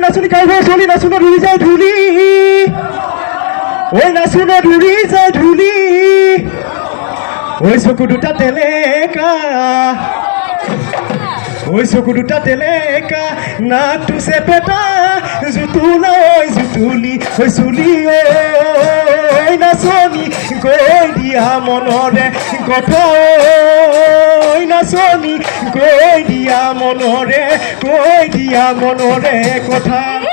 নাচনি কাইব চলি নাচনত উৰি যায় ধূলি ঐ নাচনত উৰি যায় ধূলি ঐ চকু দুটা তেলেকা ঐ চকু দুটা তেলেকা নাকটো চেপেটা জুতুলা ঐ জুতুলি ঐ চুলি ঐ নাচনি কৈ দিয়া মনৰে কথা ঐ নাচনি কৈ দিয়া মনৰে কথা